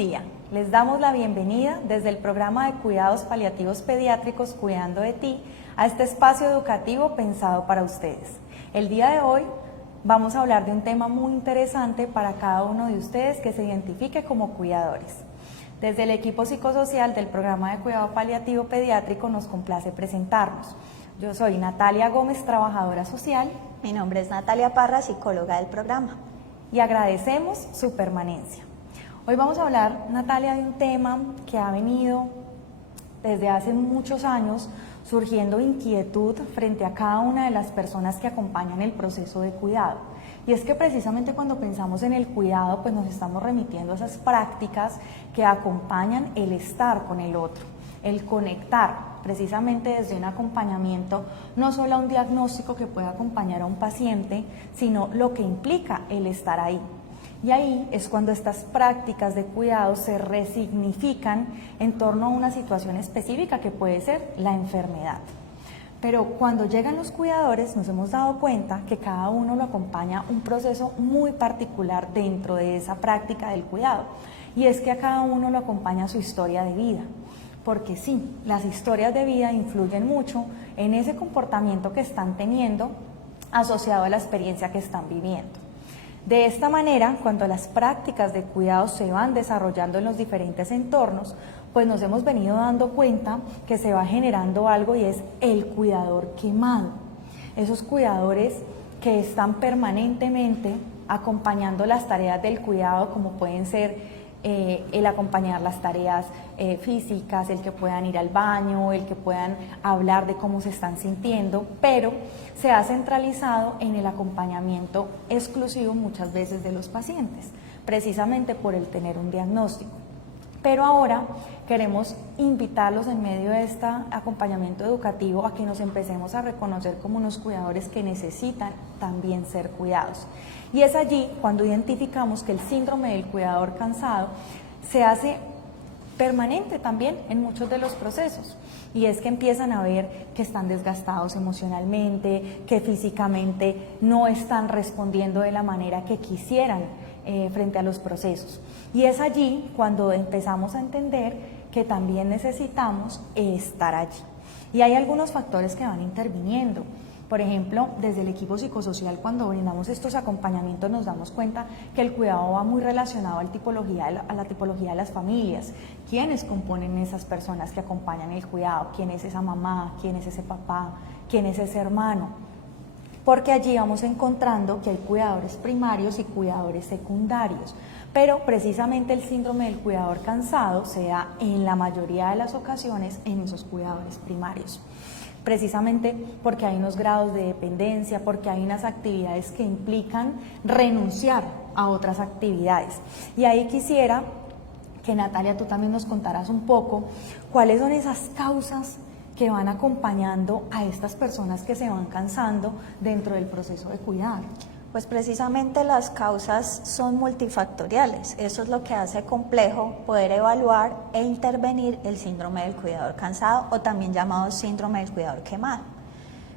día. Les damos la bienvenida desde el programa de cuidados paliativos pediátricos Cuidando de Ti a este espacio educativo pensado para ustedes. El día de hoy vamos a hablar de un tema muy interesante para cada uno de ustedes que se identifique como cuidadores. Desde el equipo psicosocial del programa de cuidado paliativo pediátrico nos complace presentarnos. Yo soy Natalia Gómez, trabajadora social. Mi nombre es Natalia Parra, psicóloga del programa. Y agradecemos su permanencia. Hoy vamos a hablar, Natalia, de un tema que ha venido desde hace muchos años surgiendo inquietud frente a cada una de las personas que acompañan el proceso de cuidado. Y es que precisamente cuando pensamos en el cuidado, pues nos estamos remitiendo a esas prácticas que acompañan el estar con el otro, el conectar, precisamente desde un acompañamiento, no solo a un diagnóstico que pueda acompañar a un paciente, sino lo que implica el estar ahí. Y ahí es cuando estas prácticas de cuidado se resignifican en torno a una situación específica que puede ser la enfermedad. Pero cuando llegan los cuidadores nos hemos dado cuenta que cada uno lo acompaña un proceso muy particular dentro de esa práctica del cuidado. Y es que a cada uno lo acompaña su historia de vida. Porque sí, las historias de vida influyen mucho en ese comportamiento que están teniendo asociado a la experiencia que están viviendo. De esta manera, cuando las prácticas de cuidado se van desarrollando en los diferentes entornos, pues nos hemos venido dando cuenta que se va generando algo y es el cuidador quemado. Esos cuidadores que están permanentemente acompañando las tareas del cuidado, como pueden ser el acompañar las tareas físicas, el que puedan ir al baño, el que puedan hablar de cómo se están sintiendo, pero se ha centralizado en el acompañamiento exclusivo muchas veces de los pacientes, precisamente por el tener un diagnóstico. Pero ahora queremos invitarlos en medio de este acompañamiento educativo a que nos empecemos a reconocer como unos cuidadores que necesitan también ser cuidados. Y es allí cuando identificamos que el síndrome del cuidador cansado se hace permanente también en muchos de los procesos. Y es que empiezan a ver que están desgastados emocionalmente, que físicamente no están respondiendo de la manera que quisieran frente a los procesos. Y es allí cuando empezamos a entender que también necesitamos estar allí. Y hay algunos factores que van interviniendo. Por ejemplo, desde el equipo psicosocial, cuando brindamos estos acompañamientos, nos damos cuenta que el cuidado va muy relacionado a la tipología de las familias. ¿Quiénes componen esas personas que acompañan el cuidado? ¿Quién es esa mamá? ¿Quién es ese papá? ¿Quién es ese hermano? Porque allí vamos encontrando que hay cuidadores primarios y cuidadores secundarios. Pero precisamente el síndrome del cuidador cansado se da en la mayoría de las ocasiones en esos cuidadores primarios. Precisamente porque hay unos grados de dependencia, porque hay unas actividades que implican renunciar a otras actividades. Y ahí quisiera que Natalia, tú también nos contaras un poco cuáles son esas causas que van acompañando a estas personas que se van cansando dentro del proceso de cuidar. Pues precisamente las causas son multifactoriales. Eso es lo que hace complejo poder evaluar e intervenir el síndrome del cuidador cansado o también llamado síndrome del cuidador quemado.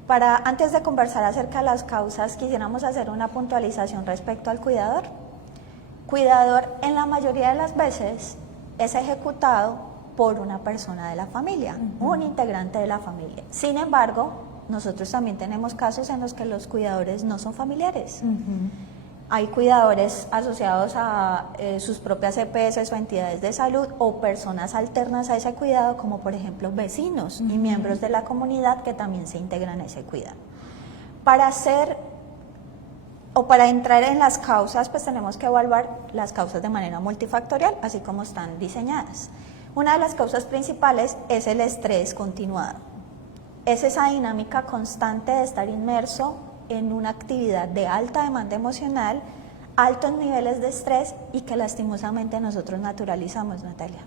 Antes de conversar acerca de las causas, quisiéramos hacer una puntualización respecto al cuidador. Cuidador en la mayoría de las veces es ejecutado por una persona de la familia, un integrante de la familia. Sin embargo, nosotros también tenemos casos en los que los cuidadores no son familiares. Hay cuidadores asociados a sus propias EPS o entidades de salud o personas alternas a ese cuidado, como por ejemplo vecinos y miembros de la comunidad que también se integran a ese cuidado. Para entrar en las causas, pues tenemos que evaluar las causas de manera multifactorial, así como están diseñadas. Una de las causas principales es el estrés continuado. Es esa dinámica constante de estar inmerso en una actividad de alta demanda emocional, altos niveles de estrés y que lastimosamente nosotros naturalizamos, Natalia.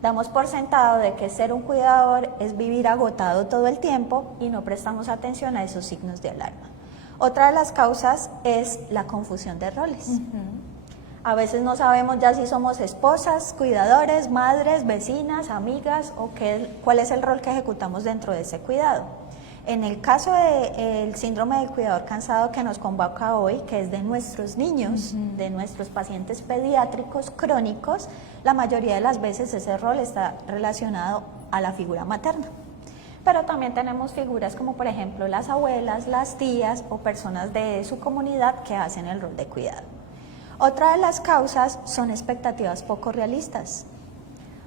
Damos por sentado de que ser un cuidador es vivir agotado todo el tiempo y no prestamos atención a esos signos de alarma. Otra de las causas es la confusión de roles. A veces no sabemos ya si somos esposas, cuidadores, madres, vecinas, amigas o cuál es el rol que ejecutamos dentro de ese cuidado. En el caso del síndrome del cuidador cansado que nos convoca hoy, que es de nuestros niños, de nuestros pacientes pediátricos crónicos, la mayoría de las veces ese rol está relacionado a la figura materna. Pero también tenemos figuras como por ejemplo las abuelas, las tías o personas de su comunidad que hacen el rol de cuidado. Otra de las causas son expectativas poco realistas.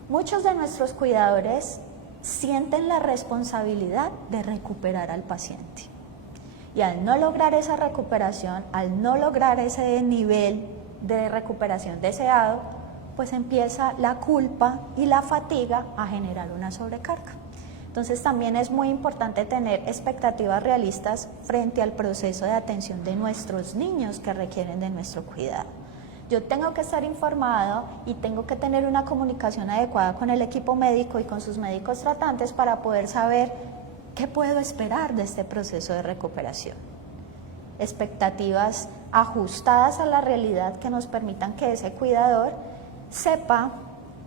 Muchos de nuestros cuidadores sienten la responsabilidad de recuperar al paciente. Y al no lograr esa recuperación, al no lograr ese nivel de recuperación deseado, pues empieza la culpa y la fatiga a generar una sobrecarga. Entonces también es muy importante tener expectativas realistas frente al proceso de atención de nuestros niños que requieren de nuestro cuidado. Yo tengo que estar informado y tengo que tener una comunicación adecuada con el equipo médico y con sus médicos tratantes para poder saber qué puedo esperar de este proceso de recuperación. Expectativas ajustadas a la realidad que nos permitan que ese cuidador sepa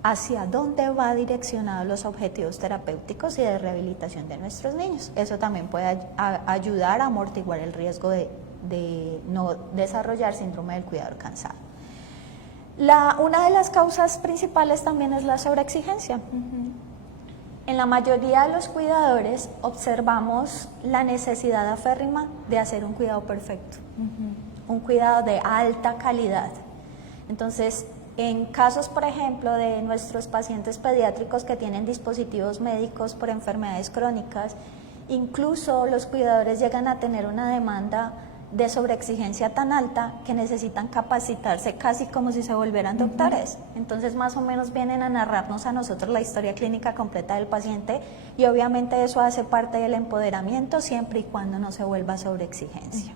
hacia dónde va direccionados los objetivos terapéuticos y de rehabilitación de nuestros niños. Eso también puede ayudar a amortiguar el riesgo de no desarrollar síndrome del cuidador cansado. Una de las causas principales también es la sobreexigencia. En la mayoría de los cuidadores observamos la necesidad aférrima de hacer un cuidado perfecto, un cuidado de alta calidad. Entonces, en casos, por ejemplo, de nuestros pacientes pediátricos que tienen dispositivos médicos por enfermedades crónicas, incluso los cuidadores llegan a tener una demanda de sobreexigencia tan alta que necesitan capacitarse casi como si se volvieran doctores. Entonces más o menos vienen a narrarnos a nosotros la historia clínica completa del paciente y obviamente eso hace parte del empoderamiento siempre y cuando no se vuelva sobreexigencia.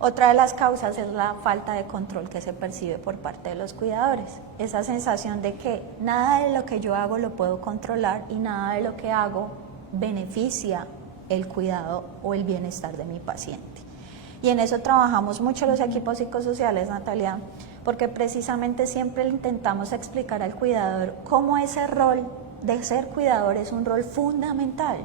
Otra de las causas es la falta de control que se percibe por parte de los cuidadores. Esa sensación de que nada de lo que yo hago lo puedo controlar y nada de lo que hago beneficia el cuidado o el bienestar de mi paciente. Y en eso trabajamos mucho los equipos psicosociales, Natalia, porque precisamente siempre intentamos explicar al cuidador cómo ese rol de ser cuidador es un rol fundamental.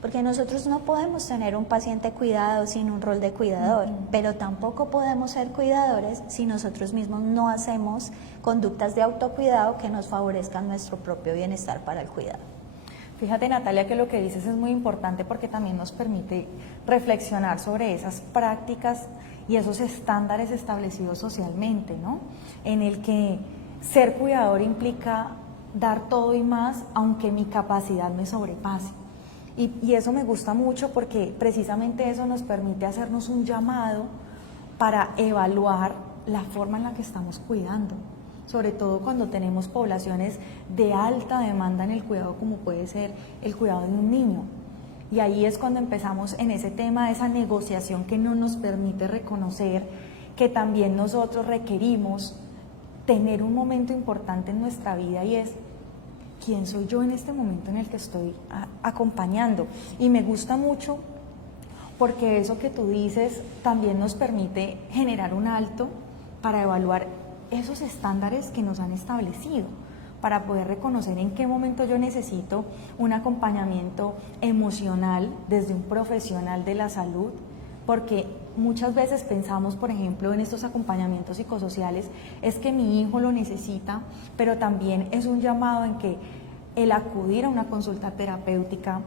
Porque nosotros no podemos tener un paciente cuidado sin un rol de cuidador, pero tampoco podemos ser cuidadores si nosotros mismos no hacemos conductas de autocuidado que nos favorezcan nuestro propio bienestar para el cuidado. Fíjate, Natalia, que lo que dices es muy importante porque también nos permite reflexionar sobre esas prácticas y esos estándares establecidos socialmente, ¿no? En el que ser cuidador implica dar todo y más, aunque mi capacidad me sobrepase. Y eso me gusta mucho porque precisamente eso nos permite hacernos un llamado para evaluar la forma en la que estamos cuidando, sobre todo cuando tenemos poblaciones de alta demanda en el cuidado, como puede ser el cuidado de un niño. Y ahí es cuando empezamos en ese tema de esa negociación que no nos permite reconocer que también nosotros requerimos tener un momento importante en nuestra vida y es ¿quién soy yo en este momento en el que estoy acompañando? Y me gusta mucho porque eso que tú dices también nos permite generar un alto para evaluar esos estándares que nos han establecido, para poder reconocer en qué momento yo necesito un acompañamiento emocional desde un profesional de la salud, porque muchas veces pensamos, por ejemplo, en estos acompañamientos psicosociales, es que mi hijo lo necesita, pero también es un llamado en que el acudir a una consulta terapéutica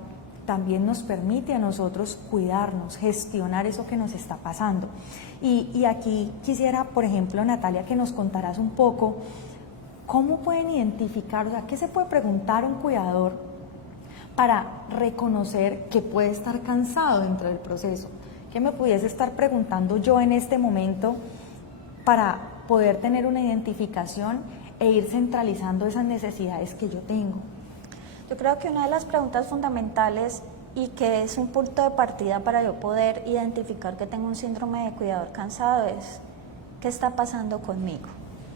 también nos permite a nosotros cuidarnos, gestionar eso que nos está pasando. Y aquí quisiera, por ejemplo, Natalia, que nos contaras un poco cómo pueden identificar, o sea, qué se puede preguntar un cuidador para reconocer que puede estar cansado dentro del proceso. ¿Qué me pudiese estar preguntando yo en este momento para poder tener una identificación e ir centralizando esas necesidades que yo tengo? Yo creo que una de las preguntas fundamentales y que es un punto de partida para yo poder identificar que tengo un síndrome de cuidador cansado es ¿qué está pasando conmigo?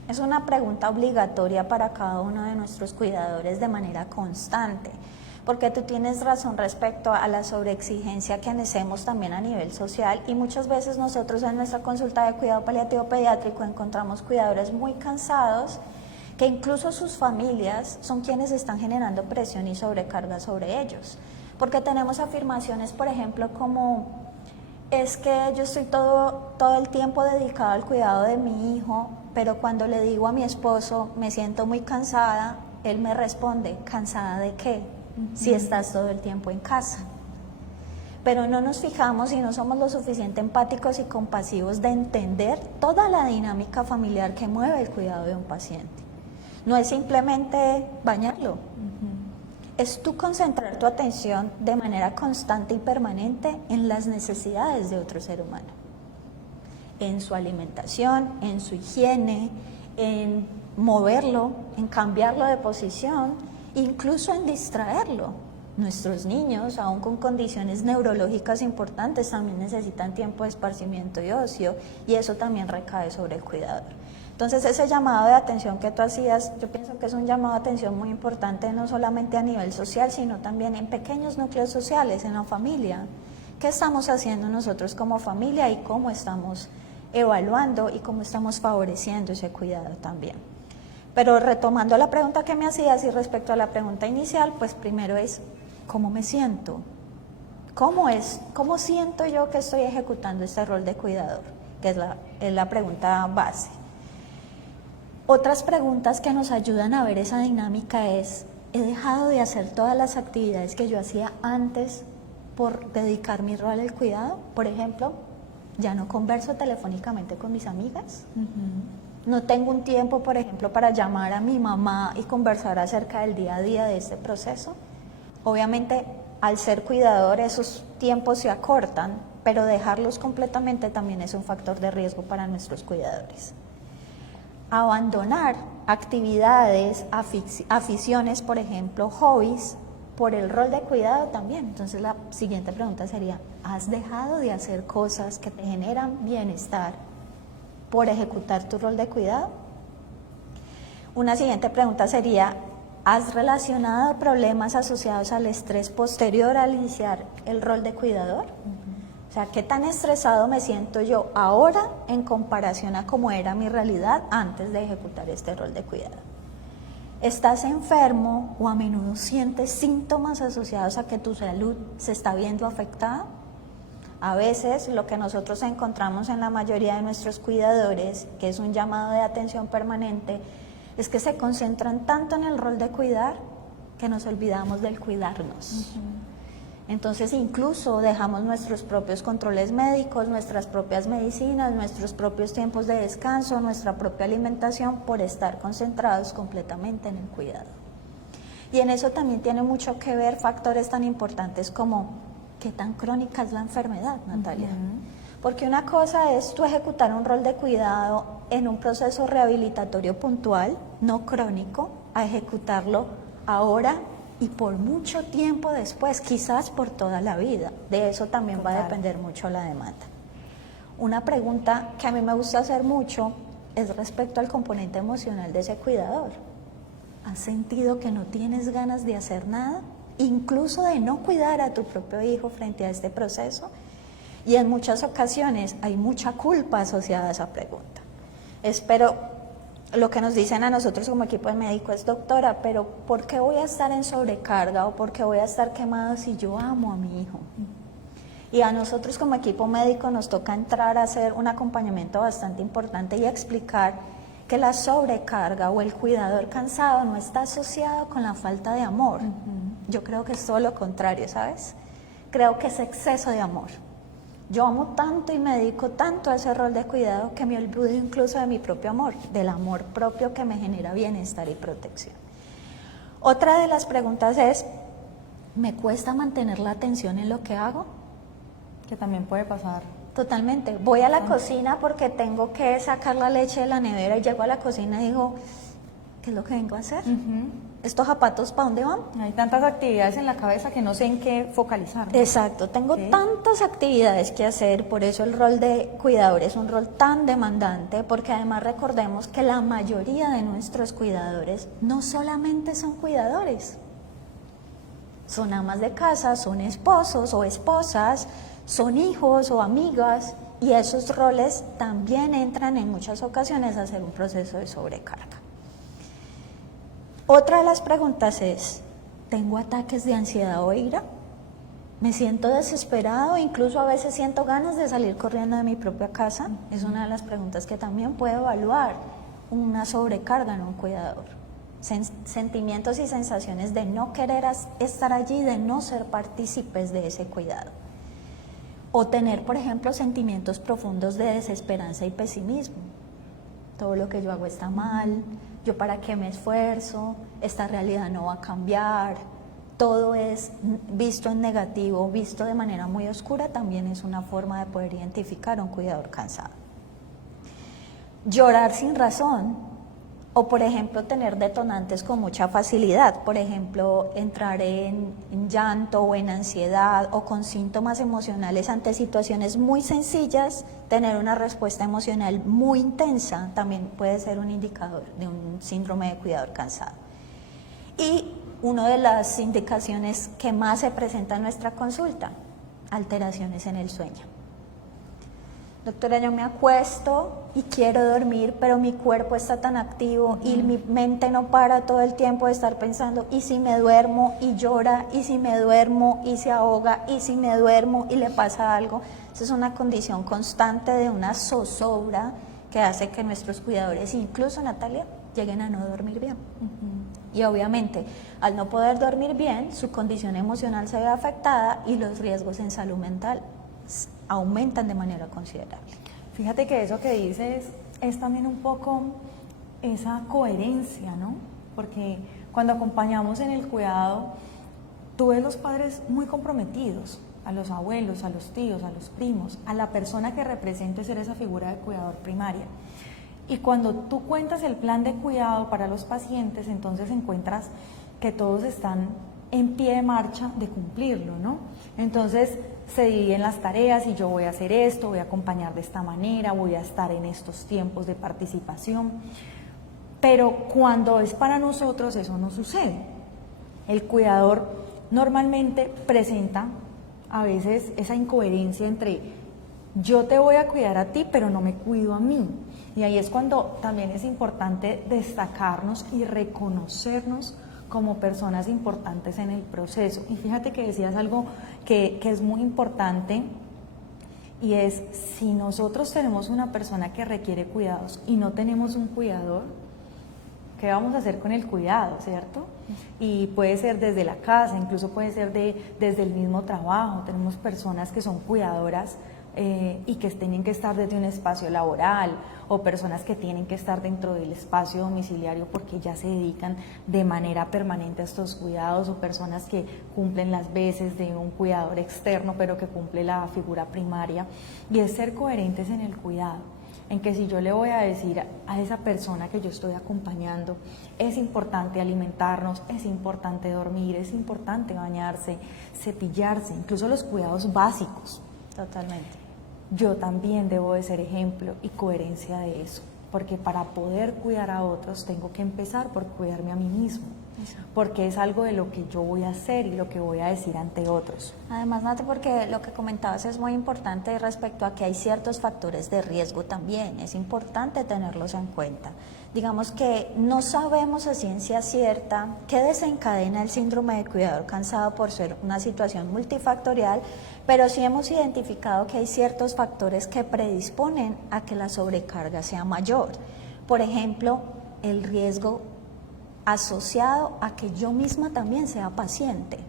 Es una pregunta obligatoria para cada uno de nuestros cuidadores de manera constante, porque tú tienes razón respecto a la sobreexigencia que hacemos también a nivel social y muchas veces nosotros en nuestra consulta de cuidado paliativo pediátrico encontramos cuidadores muy cansados que incluso sus familias son quienes están generando presión y sobrecarga sobre ellos, Porque tenemos afirmaciones, por ejemplo, como es que yo estoy todo el tiempo dedicado al cuidado de mi hijo, pero cuando le digo a mi esposo, me siento muy cansada, él me responde, ¿cansada de qué? Si estás todo el tiempo en casa. Pero no nos fijamos y no somos lo suficiente empáticos y compasivos de entender toda la dinámica familiar que mueve el cuidado de un paciente. No es simplemente bañarlo, es tú concentrar tu atención de manera constante y permanente en las necesidades de otro ser humano, en su alimentación, en su higiene, en moverlo, en cambiarlo de posición, incluso en distraerlo. Nuestros niños, aún con condiciones neurológicas importantes, también necesitan tiempo de esparcimiento y ocio, y eso también recae sobre el cuidador. Entonces, ese llamado de atención que tú hacías, yo pienso que es un llamado de atención muy importante, no solamente a nivel social, sino también en pequeños núcleos sociales, en la familia. ¿Qué estamos haciendo nosotros como familia y cómo estamos evaluando y cómo estamos favoreciendo ese cuidado también? Pero retomando la pregunta que me hacías y respecto a la pregunta inicial, pues primero es, ¿cómo me siento? ¿Cómo siento yo que estoy ejecutando este rol de cuidador? Que es la pregunta base. Otras preguntas que nos ayudan a ver esa dinámica es, ¿he dejado de hacer todas las actividades que yo hacía antes por dedicar mi rol al cuidado? Por ejemplo, ya no converso telefónicamente con mis amigas. No tengo un tiempo, por ejemplo, para llamar a mi mamá y conversar acerca del día a día de este proceso. Obviamente, al ser cuidador, esos tiempos se acortan, pero dejarlos completamente también es un factor de riesgo para nuestros cuidadores. Abandonar actividades, aficiones, por ejemplo, hobbies, por el rol de cuidado también. Entonces la siguiente pregunta sería, ¿has dejado de hacer cosas que te generan bienestar por ejecutar tu rol de cuidado? Una siguiente pregunta sería, ¿has relacionado problemas asociados al estrés posterior al iniciar el rol de cuidador? O sea, ¿qué tan estresado me siento yo ahora en comparación a cómo era mi realidad antes de ejecutar este rol de cuidado? ¿Estás enfermo o a menudo sientes síntomas asociados a que tu salud se está viendo afectada? A veces lo que nosotros encontramos en la mayoría de nuestros cuidadores, que es un llamado de atención permanente, es que se concentran tanto en el rol de cuidar que nos olvidamos del cuidarnos. Entonces incluso dejamos nuestros propios controles médicos, nuestras propias medicinas, nuestros propios tiempos de descanso, nuestra propia alimentación por estar concentrados completamente en el cuidado. Y en eso también tiene mucho que ver factores tan importantes como qué tan crónica es la enfermedad, Natalia. Porque una cosa es tú ejecutar un rol de cuidado en un proceso rehabilitatorio puntual, no crónico, a ejecutarlo ahora y por mucho tiempo después, quizás por toda la vida. De eso también va a depender mucho la demanda. Una pregunta que a mí me gusta hacer mucho es respecto al componente emocional de ese cuidador. ¿Has sentido que no tienes ganas de hacer nada? Incluso de no cuidar a tu propio hijo frente a este proceso. Y en muchas ocasiones hay mucha culpa asociada a esa pregunta. Espero, lo que nos dicen a nosotros como equipo de médico es, doctora, pero ¿por qué voy a estar en sobrecarga o por qué voy a estar quemado si yo amo a mi hijo? Y a nosotros como equipo médico nos toca entrar a hacer un acompañamiento bastante importante y explicar que la sobrecarga o el cuidador cansado no está asociado con la falta de amor. Yo creo que es todo lo contrario, ¿sabes? Creo que es exceso de amor. Yo amo tanto y me dedico tanto a ese rol de cuidado que me olvido incluso de mi propio amor, del amor propio que me genera bienestar y protección. Otra de las preguntas es, ¿me cuesta mantener la atención en lo que hago? Que también puede pasar. Totalmente. Voy a la cocina porque tengo que sacar la leche de la nevera y llego a la cocina y digo, ¿qué es lo que vengo a hacer? ¿Estos zapatos para dónde van? Hay tantas actividades en la cabeza que no sé en qué focalizar, ¿no? Exacto, tengo tantas actividades que hacer, por eso el rol de cuidador es un rol tan demandante, porque además recordemos que la mayoría de nuestros cuidadores no solamente son cuidadores, son amas de casa, son esposos o esposas, son hijos o amigas, y esos roles también entran en muchas ocasiones a ser un proceso de sobrecarga. Otra de las preguntas es, ¿tengo ataques de ansiedad o ira? Me siento desesperado, incluso a veces siento ganas de salir corriendo de mi propia casa. Es una de las preguntas que también puede evaluar una sobrecarga en un cuidador. Sentimientos y sensaciones de no querer estar allí, de no ser partícipes de ese cuidado. O tener, por ejemplo, sentimientos profundos de desesperanza y pesimismo. Todo lo que yo hago está mal, yo para qué me esfuerzo, esta realidad no va a cambiar. Todo es visto en negativo, visto de manera muy oscura, también es una forma de poder identificar a un cuidador cansado. Llorar sin razón, o por ejemplo tener detonantes con mucha facilidad, por ejemplo entrar en llanto o en ansiedad o con síntomas emocionales ante situaciones muy sencillas, tener una respuesta emocional muy intensa, también puede ser un indicador de un síndrome de cuidador cansado. Y una de las indicaciones que más se presenta en nuestra consulta, alteraciones en el sueño. Doctora, yo me acuesto y quiero dormir, pero mi cuerpo está tan activo y mi mente no para todo el tiempo de estar pensando, y si me duermo y llora, y si me duermo y se ahoga, y si me duermo y le pasa algo. Esa es una condición constante de una zozobra que hace que nuestros cuidadores, incluso Natalia, lleguen a no dormir bien. Y obviamente, al no poder dormir bien, su condición emocional se ve afectada y los riesgos en salud mental aumentan de manera considerable. Fíjate que eso que dices es también un poco esa coherencia, ¿no? Porque cuando acompañamos en el cuidado, tú ves los padres muy comprometidos, a los abuelos, a los tíos, a los primos, a la persona que representa ser esa figura de cuidador primaria. Y cuando tú cuentas el plan de cuidado para los pacientes, entonces encuentras que todos están en pie de marcha de cumplirlo, ¿no? Entonces se dividen las tareas y yo voy a hacer esto, voy a acompañar de esta manera, voy a estar en estos tiempos de participación. Pero cuando es para nosotros eso no sucede. El cuidador normalmente presenta a veces esa incoherencia entre yo te voy a cuidar a ti, pero no me cuido a mí. Y ahí es cuando también es importante destacarnos y reconocernos como personas importantes en el proceso. Y fíjate que decías algo que es muy importante, y es, si nosotros tenemos una persona que requiere cuidados y no tenemos un cuidador, ¿qué vamos a hacer con el cuidado, cierto? Y puede ser desde la casa, incluso puede ser desde el mismo trabajo. Tenemos personas que son cuidadoras y que tienen que estar desde un espacio laboral, o personas que tienen que estar dentro del espacio domiciliario porque ya se dedican de manera permanente a estos cuidados, o personas que cumplen las veces de un cuidador externo pero que cumple la figura primaria. Y es ser coherentes en el cuidado, en que si yo le voy a decir a esa persona que yo estoy acompañando, es importante alimentarnos, es importante dormir, es importante bañarse, cepillarse, incluso los cuidados básicos. Totalmente. Yo también debo de ser ejemplo y coherencia de eso, porque para poder cuidar a otros tengo que empezar por cuidarme a mí mismo, porque es algo de lo que yo voy a hacer y lo que voy a decir ante otros. Además, Nati, porque lo que comentabas es muy importante respecto a que hay ciertos factores de riesgo también, es importante tenerlos en cuenta. Digamos que no sabemos a ciencia cierta qué desencadena el síndrome de cuidador cansado por ser una situación multifactorial, pero sí hemos identificado que hay ciertos factores que predisponen a que la sobrecarga sea mayor. Por ejemplo, el riesgo asociado a que yo misma también sea paciente.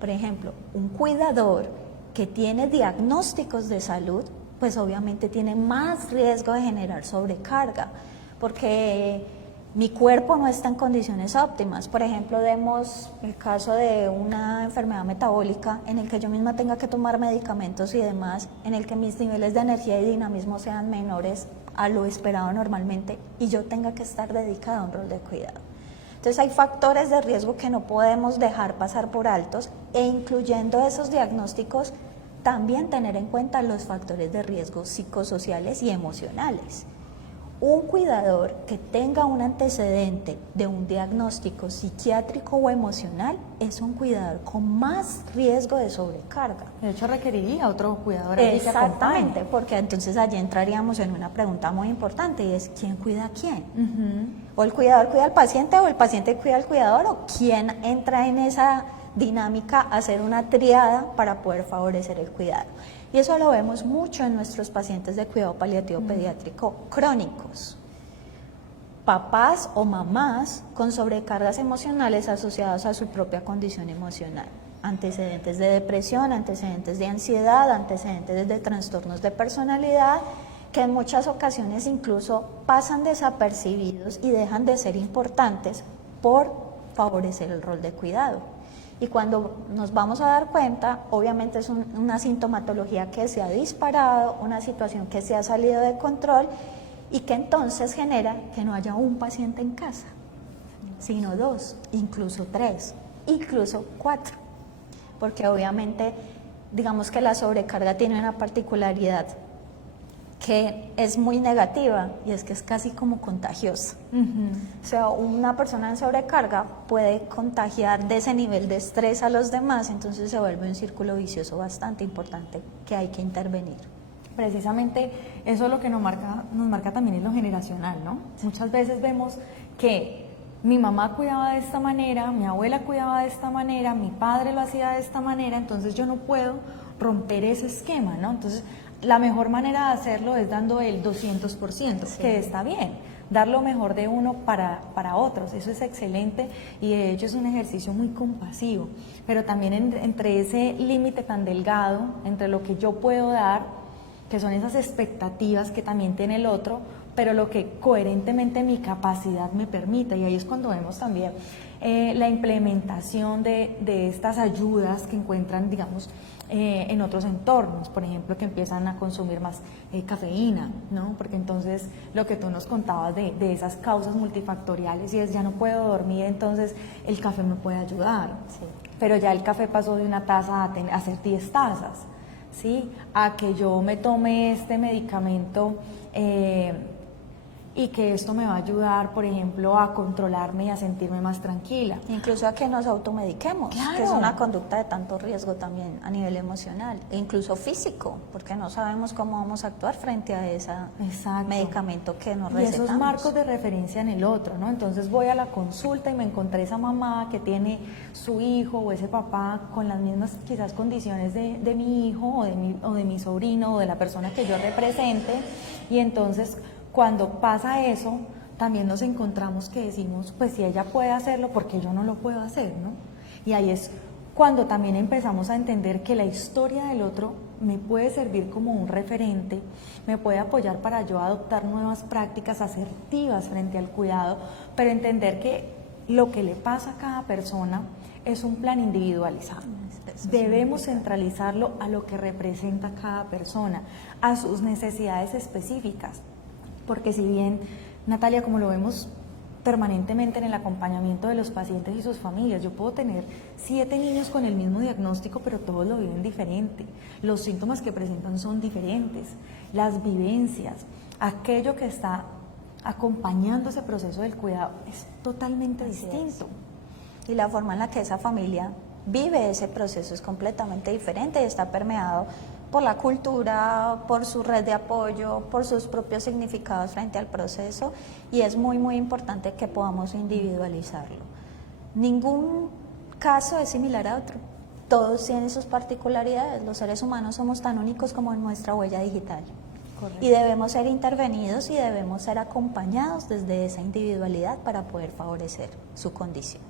Por ejemplo, un cuidador que tiene diagnósticos de salud, pues obviamente tiene más riesgo de generar sobrecarga, porque mi cuerpo no está en condiciones óptimas. Por ejemplo, demos el caso de una enfermedad metabólica en el que yo misma tenga que tomar medicamentos y demás, en el que mis niveles de energía y dinamismo sean menores a lo esperado normalmente y yo tenga que estar dedicada a un rol de cuidado. Entonces hay factores de riesgo que no podemos dejar pasar por altos, e incluyendo esos diagnósticos, también tener en cuenta los factores de riesgo psicosociales y emocionales. Un cuidador que tenga un antecedente de un diagnóstico psiquiátrico o emocional es un cuidador con más riesgo de sobrecarga. De hecho, requeriría otro cuidador. Exactamente, porque entonces allí entraríamos en una pregunta muy importante, y es ¿quién cuida a quién? O el cuidador cuida al paciente, o el paciente cuida al cuidador, o quién entra en esa dinámica, hacer una triada para poder favorecer el cuidado. Y eso lo vemos mucho en nuestros pacientes de cuidado paliativo pediátrico crónicos. Papás o mamás con sobrecargas emocionales asociadas a su propia condición emocional. Antecedentes de depresión, antecedentes de ansiedad, antecedentes de trastornos de personalidad, que en muchas ocasiones incluso pasan desapercibidos y dejan de ser importantes por favorecer el rol de cuidado. Y cuando nos vamos a dar cuenta, obviamente es una sintomatología que se ha disparado, una situación que se ha salido de control y que entonces genera que no haya un paciente en casa, sino 2, incluso 3, incluso 4. Porque obviamente, digamos que la sobrecarga tiene una particularidad que es muy negativa y es que es casi como contagiosa. O sea, una persona en sobrecarga puede contagiar de ese nivel de estrés a los demás, entonces se vuelve un círculo vicioso bastante importante que hay que intervenir. Precisamente eso es lo que nos marca también en lo generacional, ¿no? Muchas veces vemos que mi mamá cuidaba de esta manera, mi abuela cuidaba de esta manera, mi padre lo hacía de esta manera, entonces yo no puedo romper ese esquema, ¿no? Entonces, la mejor manera de hacerlo es dando el 200%, sí, que está bien, dar lo mejor de uno para otros, eso es excelente y de hecho es un ejercicio muy compasivo, pero también entre ese límite tan delgado, entre lo que yo puedo dar, que son esas expectativas que también tiene el otro, pero lo que coherentemente mi capacidad me permite, y ahí es cuando vemos también la implementación de estas ayudas que encuentran, digamos, en otros entornos, por ejemplo, que empiezan a consumir más cafeína, ¿no? Porque entonces lo que tú nos contabas de esas causas multifactoriales, y es ya no puedo dormir, entonces el café me puede ayudar, sí, pero ya el café pasó de una taza a hacer 10 tazas, ¿sí? A que yo me tome este medicamento y que esto me va a ayudar, por ejemplo, a controlarme y a sentirme más tranquila. Incluso a que nos automediquemos, claro, que es una conducta de tanto riesgo también a nivel emocional e incluso físico, porque no sabemos cómo vamos a actuar frente a ese medicamento que nos recetamos. Y esos marcos de referencia en el otro, ¿no? Entonces voy a la consulta y me encontré esa mamá que tiene su hijo o ese papá con las mismas quizás condiciones de mi hijo o de mi sobrino o de la persona que yo represente, y entonces cuando pasa eso, también nos encontramos que decimos, pues si ella puede hacerlo, ¿por qué yo no lo puedo hacer, no? Y ahí es cuando también empezamos a entender que la historia del otro me puede servir como un referente, me puede apoyar para yo adoptar nuevas prácticas asertivas frente al cuidado, pero entender que lo que le pasa a cada persona es un plan individualizado. Debemos centralizarlo a lo que representa cada persona, a sus necesidades específicas. Porque si bien, Natalia, como lo vemos permanentemente en el acompañamiento de los pacientes y sus familias, yo puedo tener 7 niños con el mismo diagnóstico, pero todos lo viven diferente. Los síntomas que presentan son diferentes, las vivencias, aquello que está acompañando ese proceso del cuidado es totalmente distinto. Y la forma en la que esa familia vive ese proceso es completamente diferente y está permeado por la cultura, por su red de apoyo, por sus propios significados frente al proceso, y es muy muy importante que podamos individualizarlo. Ningún caso es similar a otro, todos tienen sus particularidades, los seres humanos somos tan únicos como nuestra huella digital. Correcto. Y debemos ser intervenidos y debemos ser acompañados desde esa individualidad para poder favorecer su condición.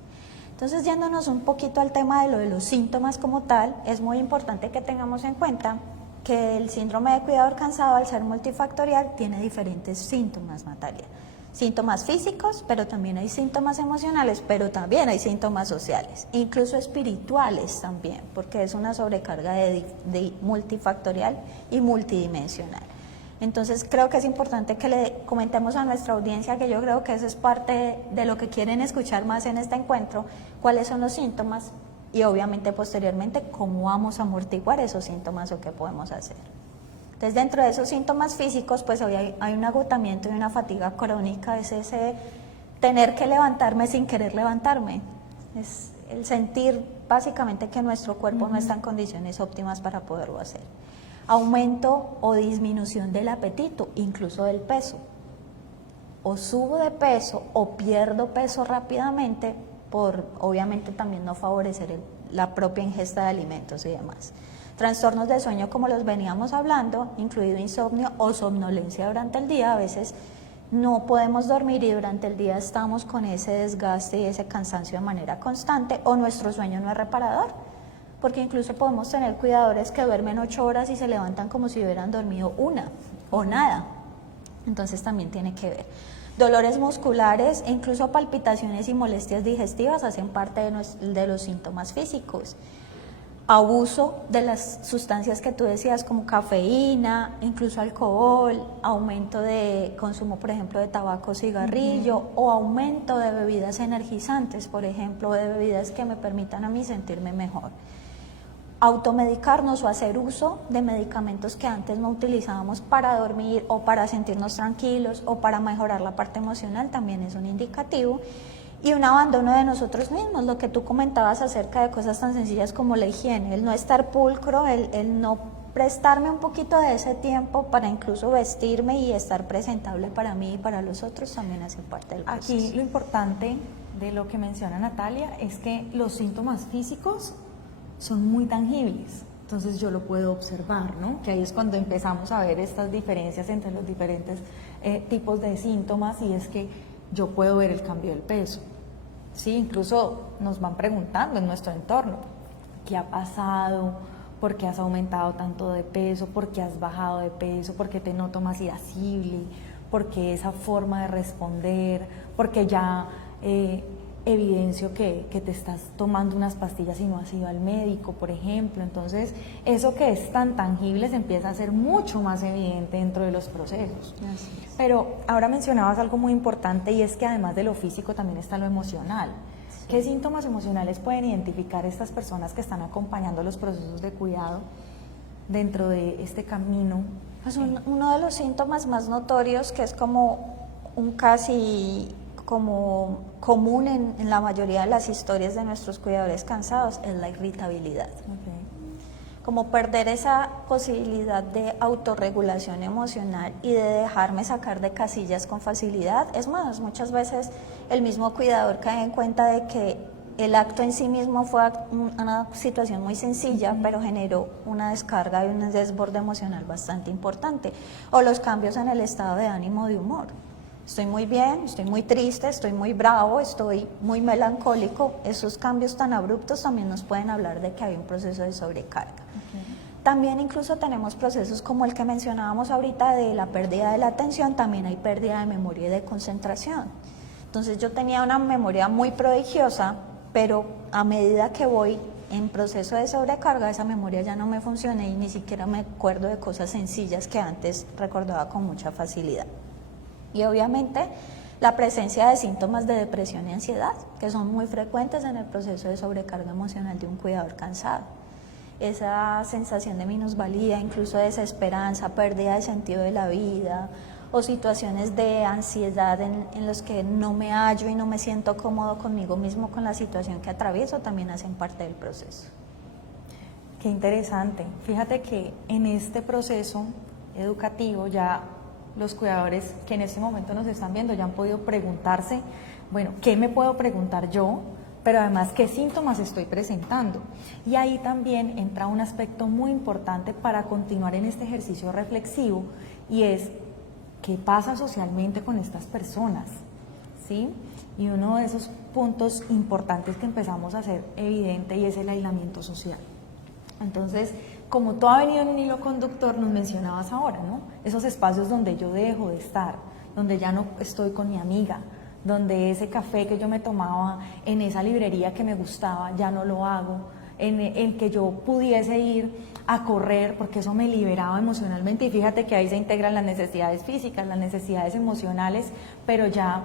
Entonces, yéndonos un poquito al tema de lo de los síntomas como tal, es muy importante que tengamos en cuenta que el síndrome de cuidador cansado, al ser multifactorial, tiene diferentes síntomas, Natalia. Síntomas físicos, pero también hay síntomas emocionales, pero también hay síntomas sociales, incluso espirituales también, porque es una sobrecarga de multifactorial y multidimensional. Entonces creo que es importante que le comentemos a nuestra audiencia, que yo creo que eso es parte de lo que quieren escuchar más en este encuentro, cuáles son los síntomas y obviamente posteriormente cómo vamos a amortiguar esos síntomas o qué podemos hacer. Entonces dentro de esos síntomas físicos pues hoy hay un agotamiento y una fatiga crónica, es ese tener que levantarme sin querer levantarme, es el sentir básicamente que nuestro cuerpo no está en condiciones óptimas para poderlo hacer. Aumento o disminución del apetito, incluso del peso. O subo de peso o pierdo peso rápidamente por obviamente también no favorecer la propia ingesta de alimentos y demás. Trastornos de sueño, como los veníamos hablando, incluido insomnio o somnolencia durante el día. A veces no podemos dormir y durante el día estamos con ese desgaste y ese cansancio de manera constante, o nuestro sueño no es reparador, porque incluso podemos tener cuidadores que duermen 8 horas y se levantan como si hubieran dormido 1 o nada. Entonces también tiene que ver. Dolores musculares e incluso palpitaciones y molestias digestivas hacen parte de los síntomas físicos. Abuso de las sustancias que tú decías, como cafeína, incluso alcohol, aumento de consumo, por ejemplo, de tabaco, cigarrillo, o aumento de bebidas energizantes, por ejemplo, de bebidas que me permitan a mí sentirme mejor. Automedicarnos o hacer uso de medicamentos que antes no utilizábamos para dormir o para sentirnos tranquilos o para mejorar la parte emocional también es un indicativo. Y un abandono de nosotros mismos, lo que tú comentabas acerca de cosas tan sencillas como la higiene, el no estar pulcro, el no prestarme un poquito de ese tiempo para incluso vestirme y estar presentable para mí y para los otros también hace parte del proceso. Aquí lo importante de lo que menciona Natalia es que los síntomas físicos son muy tangibles, entonces yo lo puedo observar, ¿no? Que ahí es cuando empezamos a ver estas diferencias entre los diferentes tipos de síntomas, y es que yo puedo ver el cambio del peso, ¿sí? Incluso nos van preguntando en nuestro entorno, ¿qué ha pasado? ¿Por qué has aumentado tanto de peso? ¿Por qué has bajado de peso? ¿Por qué te noto más irascible? ¿Por qué esa forma de responder? ¿Por qué ya evidencio que te estás tomando unas pastillas y no has ido al médico, por ejemplo? Entonces, eso que es tan tangible se empieza a hacer mucho más evidente dentro de los procesos. Así es. Pero ahora mencionabas algo muy importante, y es que además de lo físico también está lo emocional. Sí. ¿Qué síntomas emocionales pueden identificar estas personas que están acompañando los procesos de cuidado dentro de este camino? Pues uno de los síntomas más notorios, que es como un casi como común en la mayoría de las historias de nuestros cuidadores cansados, es la irritabilidad. Okay. Como perder esa posibilidad de autorregulación emocional y de dejarme sacar de casillas con facilidad. Es más, muchas veces el mismo cuidador cae en cuenta de que el acto en sí mismo fue una situación muy sencilla, pero generó una descarga y un desborde emocional bastante importante. O los cambios en el estado de ánimo, de humor. Estoy muy bien, estoy muy triste, estoy muy bravo, estoy muy melancólico. Esos cambios tan abruptos también nos pueden hablar de que hay un proceso de sobrecarga. Okay. También incluso tenemos procesos como el que mencionábamos ahorita de la pérdida de la atención, también hay pérdida de memoria y de concentración. Entonces yo tenía una memoria muy prodigiosa, pero a medida que voy en proceso de sobrecarga, esa memoria ya no me funciona y ni siquiera me acuerdo de cosas sencillas que antes recordaba con mucha facilidad. Y obviamente la presencia de síntomas de depresión y ansiedad, que son muy frecuentes en el proceso de sobrecarga emocional de un cuidador cansado. Esa sensación de minusvalía, incluso desesperanza, pérdida de sentido de la vida, o situaciones de ansiedad en los que no me hallo y no me siento cómodo conmigo mismo, con la situación que atravieso, también hacen parte del proceso. Qué interesante. Fíjate que en este proceso educativo ya los cuidadores que en este momento nos están viendo ya han podido preguntarse, bueno, ¿qué me puedo preguntar yo? Pero además, ¿qué síntomas estoy presentando? Y ahí también entra un aspecto muy importante para continuar en este ejercicio reflexivo, y es ¿qué pasa socialmente con estas personas? ¿Sí? Y uno de esos puntos importantes que empezamos a hacer evidente, y es el aislamiento social. Entonces, como todo ha venido en un hilo conductor, nos mencionabas ahora, ¿no? Esos espacios donde yo dejo de estar, donde ya no estoy con mi amiga, donde ese café que yo me tomaba en esa librería que me gustaba, ya no lo hago, en el que yo pudiese ir a correr, porque eso me liberaba emocionalmente, y fíjate que ahí se integran las necesidades físicas, las necesidades emocionales, pero ya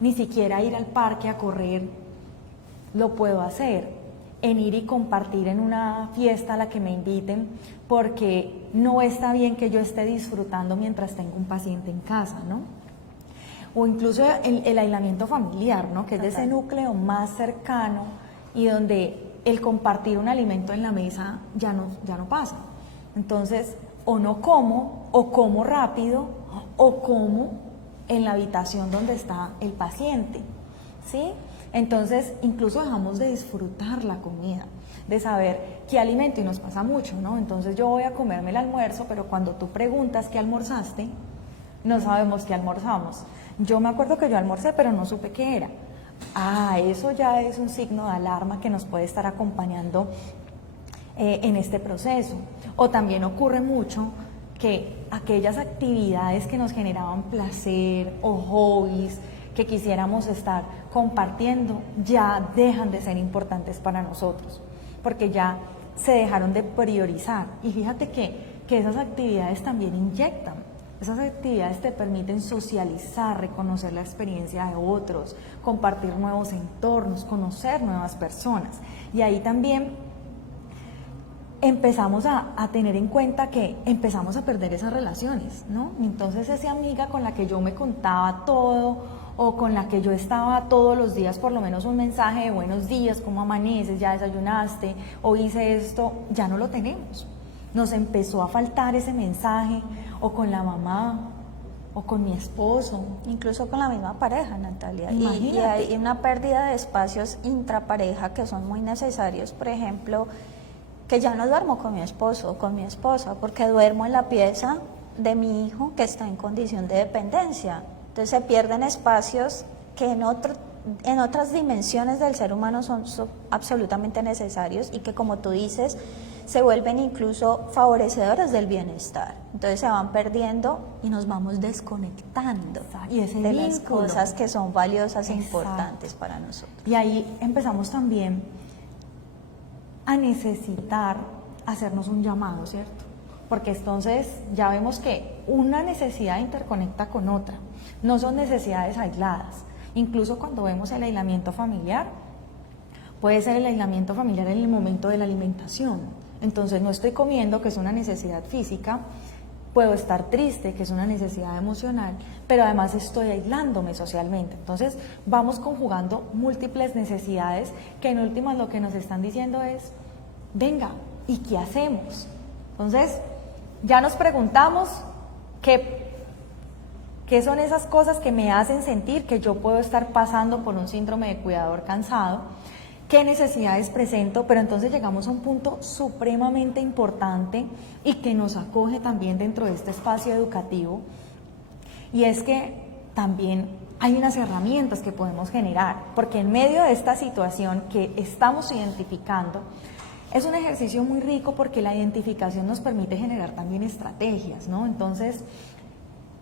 ni siquiera ir al parque a correr lo puedo hacer, en ir y compartir en una fiesta a la que me inviten, porque no está bien que yo esté disfrutando mientras tengo un paciente en casa, ¿no? O incluso el aislamiento familiar, ¿no? Que es de ese núcleo más cercano y donde el compartir un alimento en la mesa ya no pasa. Entonces, o no como, o como rápido, o como en la habitación donde está el paciente, ¿sí? Entonces, incluso dejamos de disfrutar la comida, de saber qué alimento, y nos pasa mucho, ¿no? Entonces yo voy a comerme el almuerzo, pero cuando tú preguntas qué almorzaste, no sabemos qué almorzamos. Yo me acuerdo que yo almorcé, pero no supe qué era. Eso ya es un signo de alarma que nos puede estar acompañando en este proceso. O también ocurre mucho que aquellas actividades que nos generaban placer o hobbies que quisiéramos estar compartiendo ya dejan de ser importantes para nosotros, porque ya se dejaron de priorizar. Y fíjate que esas actividades también inyectan. Esas actividades te permiten socializar, reconocer la experiencia de otros, compartir nuevos entornos, conocer nuevas personas. Y ahí también empezamos a tener en cuenta que empezamos a perder esas relaciones, ¿no? Entonces esa amiga con la que yo me contaba todo, o con la que yo estaba todos los días, por lo menos un mensaje de buenos días, cómo amaneces, ya desayunaste, o hice esto, ya no lo tenemos. Nos empezó a faltar ese mensaje, o con la mamá, o con mi esposo. Incluso con la misma pareja, Natalia. Y Imagínate. hay una pérdida de espacios intrapareja que son muy necesarios. Por ejemplo, que ya no duermo con mi esposo o con mi esposa, porque duermo en la pieza de mi hijo que está en condición de dependencia. Entonces se pierden espacios que en otras dimensiones del ser humano son absolutamente necesarios y que, como tú dices, se vuelven incluso favorecedores del bienestar. Entonces se van perdiendo y nos vamos desconectando Y ese de las vínculo. cosas que son valiosas e Exacto. importantes para nosotros. Y ahí empezamos también a necesitar hacernos un llamado, ¿cierto? Porque entonces ya vemos que una necesidad interconecta con otra, no son necesidades aisladas. Incluso cuando vemos el aislamiento familiar, puede ser el aislamiento familiar en el momento de la alimentación. Entonces no estoy comiendo, que es una necesidad física, puedo estar triste, que es una necesidad emocional, pero además estoy aislándome socialmente. Entonces vamos conjugando múltiples necesidades que en últimas lo que nos están diciendo es, venga, ¿y qué hacemos? Entonces ya nos preguntamos qué son esas cosas que me hacen sentir que yo puedo estar pasando por un síndrome de cuidador cansado, qué necesidades presento, pero entonces llegamos a un punto supremamente importante y que nos acoge también dentro de este espacio educativo, y es que también hay unas herramientas que podemos generar, porque en medio de esta situación que estamos identificando, es un ejercicio muy rico porque la identificación nos permite generar también estrategias, ¿no? Entonces,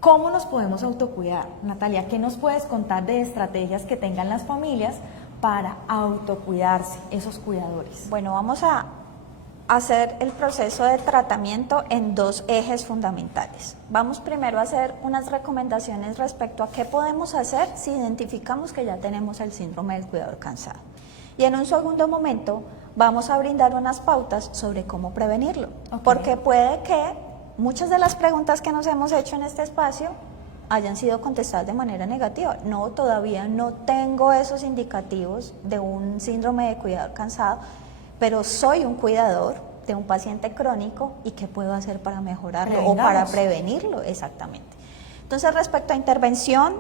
¿cómo nos podemos autocuidar? Natalia, ¿qué nos puedes contar de estrategias que tengan las familias para autocuidarse, esos cuidadores? Bueno, vamos a hacer el proceso de tratamiento en dos ejes fundamentales. Vamos primero a hacer unas recomendaciones respecto a qué podemos hacer si identificamos que ya tenemos el síndrome del cuidador cansado. Y en un segundo momento vamos a brindar unas pautas sobre cómo prevenirlo, porque puede que muchas de las preguntas que nos hemos hecho en este espacio hayan sido contestadas de manera negativa. No, todavía no tengo esos indicativos de un síndrome de cuidador cansado, pero soy un cuidador de un paciente crónico, y qué puedo hacer para mejorarlo o para prevenirlo. Exactamente. Entonces, respecto a intervención,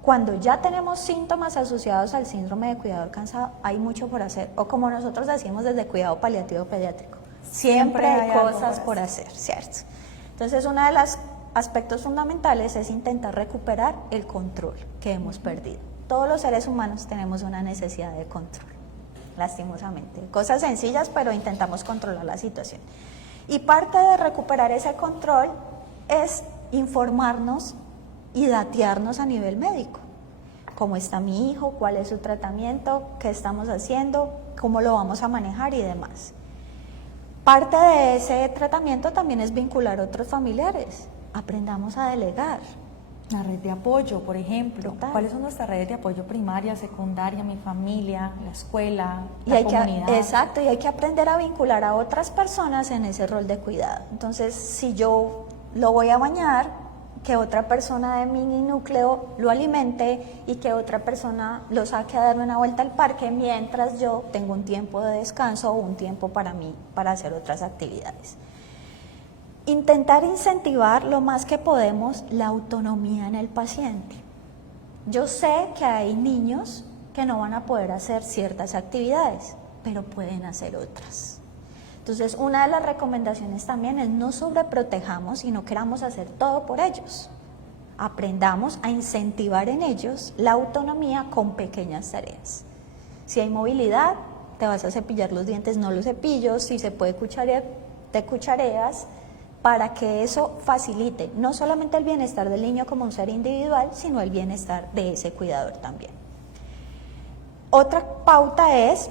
cuando ya tenemos síntomas asociados al síndrome de cuidador cansado, hay mucho por hacer, o como nosotros decimos desde cuidado paliativo pediátrico, siempre hay cosas por hacer, ¿cierto? Entonces, uno de los aspectos fundamentales es intentar recuperar el control que hemos perdido. Todos los seres humanos tenemos una necesidad de control, lastimosamente. Cosas sencillas, pero intentamos controlar la situación. Y parte de recuperar ese control es informarnos y datearnos a nivel médico. ¿Cómo está mi hijo? ¿Cuál es su tratamiento? ¿Qué estamos haciendo? ¿Cómo lo vamos a manejar? Y demás. Parte de ese tratamiento también es vincular a otros familiares. Aprendamos a delegar. La red de apoyo, por ejemplo. Total. ¿Cuáles son nuestras redes de apoyo primaria, secundaria, mi familia, la escuela, la comunidad? Exacto, y hay que aprender a vincular a otras personas en ese rol de cuidado. Entonces, si yo lo voy a bañar, que otra persona de mi núcleo lo alimente y que otra persona lo saque a darme una vuelta al parque mientras yo tengo un tiempo de descanso o un tiempo para mí, para hacer otras actividades. Intentar incentivar lo más que podemos la autonomía en el paciente. Yo sé que hay niños que no van a poder hacer ciertas actividades, pero pueden hacer otras. Entonces, una de las recomendaciones también es no sobreprotejamos y no queramos hacer todo por ellos. Aprendamos a incentivar en ellos la autonomía con pequeñas tareas. Si hay movilidad, te vas a cepillar los dientes, no los cepillos. Si se puede cucharear, te cuchareas, para que eso facilite no solamente el bienestar del niño como un ser individual, sino el bienestar de ese cuidador también. Otra pauta es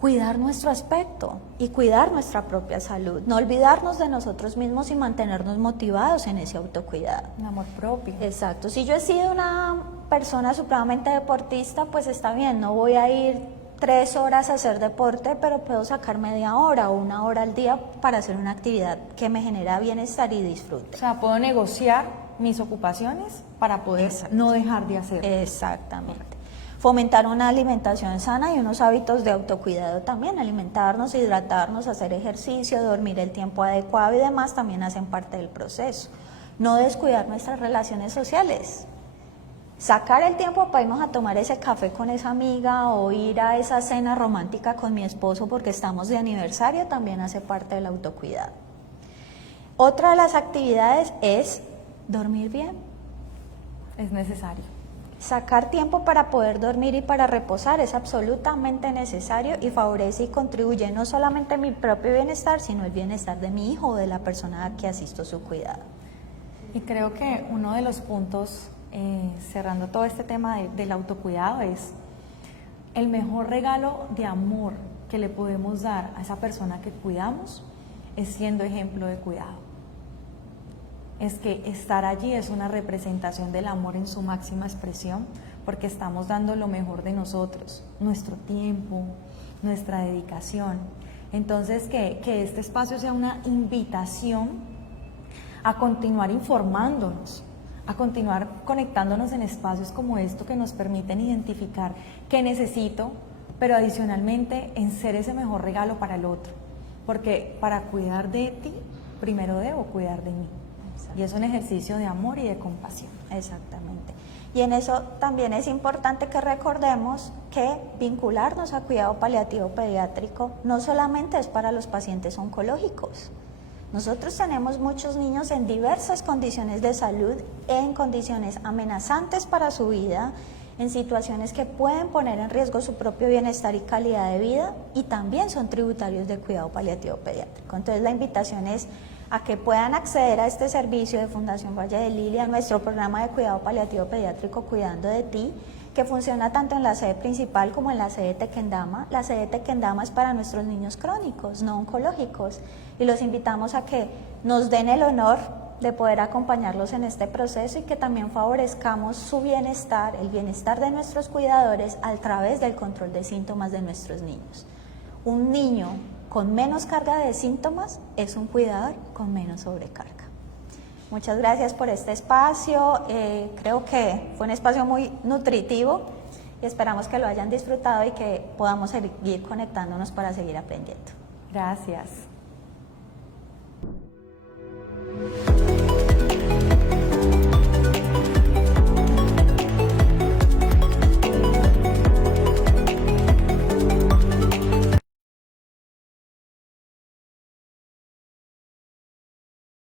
cuidar nuestro aspecto y cuidar nuestra propia salud, no olvidarnos de nosotros mismos y mantenernos motivados en ese autocuidado. Un amor propio. Exacto, si yo he sido una persona supremamente deportista, pues está bien, no voy a ir 3 horas a hacer deporte, pero puedo sacar media hora o 1 hora al día para hacer una actividad que me genera bienestar y disfrute. O sea, puedo negociar mis ocupaciones para poder no dejar de hacerlo. Exactamente. Fomentar una alimentación sana y unos hábitos de autocuidado también, alimentarnos, hidratarnos, hacer ejercicio, dormir el tiempo adecuado y demás también hacen parte del proceso. No descuidar nuestras relaciones sociales. Sacar el tiempo para irnos a tomar ese café con esa amiga o ir a esa cena romántica con mi esposo porque estamos de aniversario también hace parte del autocuidado. Otra de las actividades es dormir bien. Es necesario. Sacar tiempo para poder dormir y para reposar es absolutamente necesario y favorece y contribuye no solamente a mi propio bienestar, sino el bienestar de mi hijo o de la persona a que asisto su cuidado. Y creo que uno de los puntos, cerrando todo este tema del autocuidado, es el mejor regalo de amor que le podemos dar a esa persona que cuidamos es siendo ejemplo de cuidado. Es que estar allí es una representación del amor en su máxima expresión, porque estamos dando lo mejor de nosotros, nuestro tiempo, nuestra dedicación. Entonces, que este espacio sea una invitación a continuar informándonos, a continuar conectándonos en espacios como esto que nos permiten identificar qué necesito, pero adicionalmente en ser ese mejor regalo para el otro, porque para cuidar de ti, primero debo cuidar de mí. Y es un ejercicio de amor y de compasión. Exactamente. Y en eso también es importante que recordemos que vincularnos a cuidado paliativo pediátrico no solamente es para los pacientes oncológicos. Nosotros tenemos muchos niños en diversas condiciones de salud, en condiciones amenazantes para su vida, en situaciones que pueden poner en riesgo su propio bienestar y calidad de vida, y también son tributarios del cuidado paliativo pediátrico. Entonces la invitación es a que puedan acceder a este servicio de Fundación Valle de Lilia, a nuestro programa de cuidado paliativo pediátrico Cuidando de Ti, que funciona tanto en la sede principal como en la sede de Tequendama. La sede de Tequendama es para nuestros niños crónicos, no oncológicos, y los invitamos a que nos den el honor de poder acompañarlos en este proceso y que también favorezcamos su bienestar, el bienestar de nuestros cuidadores a través del control de síntomas de nuestros niños. Un niño con menos carga de síntomas es un cuidador con menos sobrecarga. Muchas gracias por este espacio, creo que fue un espacio muy nutritivo y esperamos que lo hayan disfrutado y que podamos seguir conectándonos para seguir aprendiendo. Gracias.